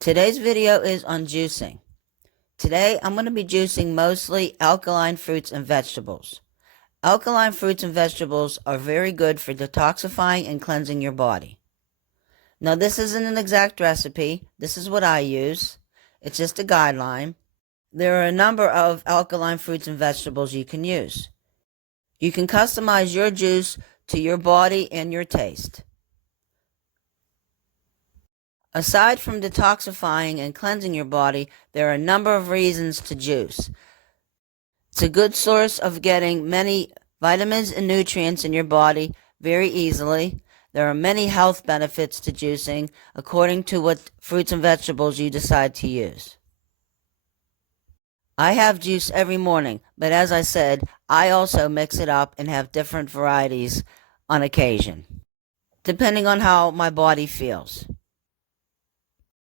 Today's video is on juicing. Today I'm going to be juicing mostly alkaline fruits and vegetables. Alkaline fruits and vegetables are very good for detoxifying and cleansing your body. Now this isn't an exact recipe. This is what I use. It's just a guideline. There are a number of alkaline fruits and vegetables you can use. You can customize your juice to your body and your taste. Aside from detoxifying and cleansing your body, there are a number of reasons to juice. It's a good source of getting many vitamins and nutrients in your body very easily. There are many health benefits to juicing according to what fruits and vegetables you decide to use. I have juice every morning, but as I said, I also mix it up and have different varieties on occasion, depending on how my body feels.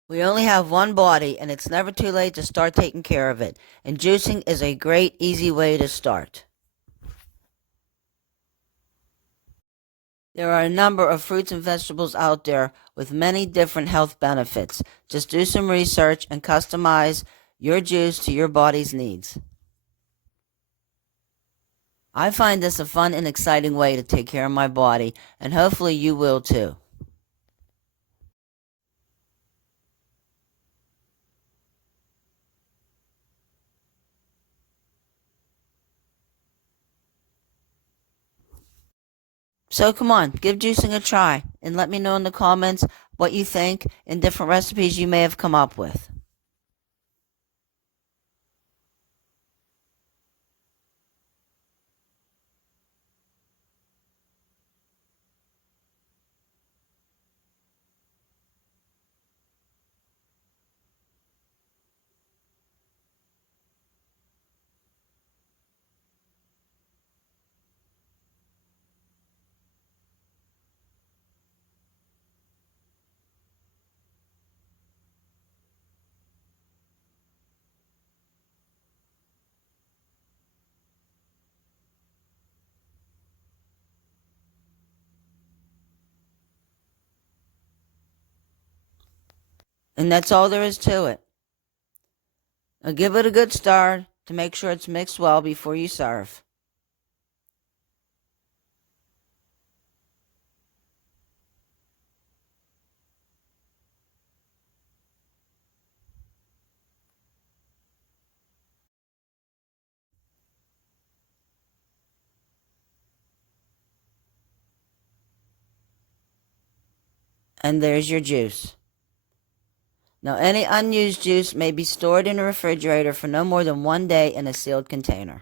We only have one body, and it's never too late to start taking care of it, and juicing is a great, easy way to start. There are a number of fruits and vegetables out there with many different health benefits. Just do some research and customize your juice to your body's needs. I find this a fun and exciting way to take care of my body, and hopefully you will too. So come on, give juicing a try, and let me know in the comments what you think and different recipes you may have come up with. And that's all there is to it. Now give it a good stir to make sure it's mixed well before you serve. And there's your juice. Now, any unused juice may be stored in a refrigerator for no more than 1 day in a sealed container.